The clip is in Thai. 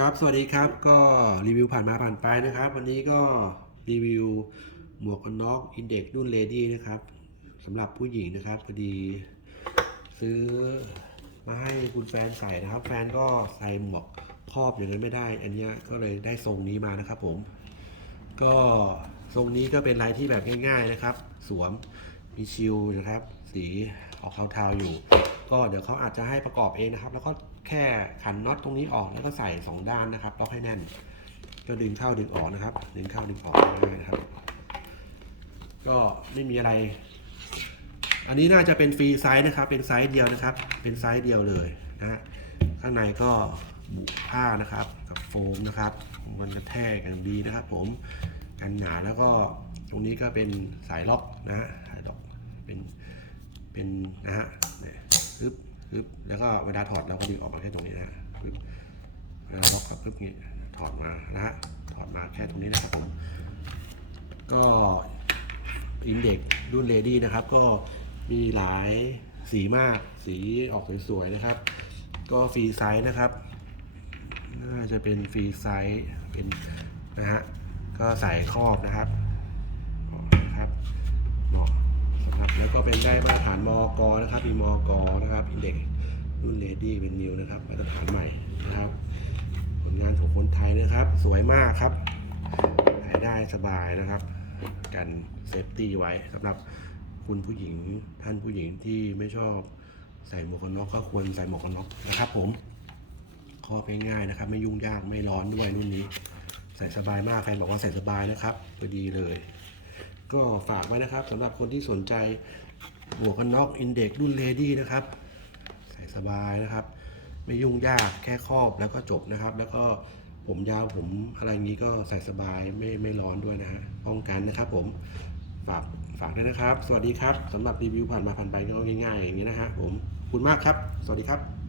ครับ สวัสดีครับ ก็รีวิวผ่านมาผ่านไปนะครับ วันนี้ก็รีวิวหมวกกันน็อกอินเด็กรุ่นเลดี้นะครับสำหรับผู้หญิงนะครับพอดีซื้อมาให้คุณแฟนใส่นะครับ แฟนก็ใส่หมวกครอบอย่างนั้นไม่ได้ อันเนี้ยก็เลยได้ทรงนี้มานะครับผม ก็ทรงนี้ก็เป็นลายที่แบบง่าย ๆนะครับ สวมมีชิลนะครับ สีออกเทาๆอยู่ ก็เดี๋ยวเขาอาจจะให้ประกอบเองนะครับ แล้วก็แค่ขันน็อตตรงนี้ออกแล้วก็ใส่สองด้านนะครับล็อกให้แน่น ก็ดึงเข้าดึงออกนะครับ ดึงเข้าดึงออกง่ายนะครับ ก็ไม่มีอะไร อันนี้น่าจะเป็นฟรีไซส์นะครับ เป็นไซส์เดียวนะครับ เป็นไซส์เดียวเลยนะฮะข้างในก็บุผ้านะครับ กับโฟมนะครับ มันกระแทกอย่างดีนะครับ ผมกันหนาแล้วก็ตรงนี้ก็เป็นสายล็อกนะฮะสายล็อกเป็นเป็นนะฮะ ปึ๊บปึ๊บแล้วก็เวลาถอดเราก็ดึงออกมาแค่ตรงนี้นะปึ๊บเวลาล็อกกับปึ๊บนี้ถอดมานะฮะถอดมาแค่ตรงนี้นะครับผมก็อินเด็กรุ่นเลดี้นะครับ ก็มีหลายสีมากสีออกสวยๆนะครับ ก็ฟรีไซส์นะครับน่าจะเป็นฟรีไซส์เป็นนะฮะก็ใส่ครอบนะครับนะครับเหมาะสำหรับ แล้วก็เป็นได้มาตรฐานมอกนะครับ มีมอกนะครับอินเด็กรุ่นเลดี้เป็นนิวนะครับ มาตรฐานใหม่นะครับ ผลงานของคนไทยนะครับ สวยมากครับถ่ายได้สบายนะครับ กันเซฟตี้ไว้สำหรับคุณผู้หญิงท่านผู้หญิงที่ไม่ชอบใส่หมวกกันน็อกก็ควรใส่หมวกกันน็อกนะครับ ผมข้อง่ายๆนะครับ ไม่ยุ่งยากไม่ร้อนด้วยรุ่นนี้ ใส่สบายมากแฟนบอกว่าใส่สบายนะครับพอดีเลย ก็ฝากไว้นะครับสำหรับคนที่สนใจหมวกกันน็อกอินเด็กรุ่นเลดี้นะครับ ใส่สบายนะครับ ไม่ยุ่งยากแค่ครอบแล้วก็จบนะครับ แล้วก็ผมยาวผมอะไรอย่างนี้ก็ใส่สบายไม่ไม่ร้อนด้วยนะฮะป้องกันนะครับ ผมฝากฝากด้วยนะครับ สวัสดีครับสำหรับรีวิวผ่านมาผ่านไปก็ง่ายๆอย่างนี้นะฮะผมขอบคุณมากครับ สวัสดีครับ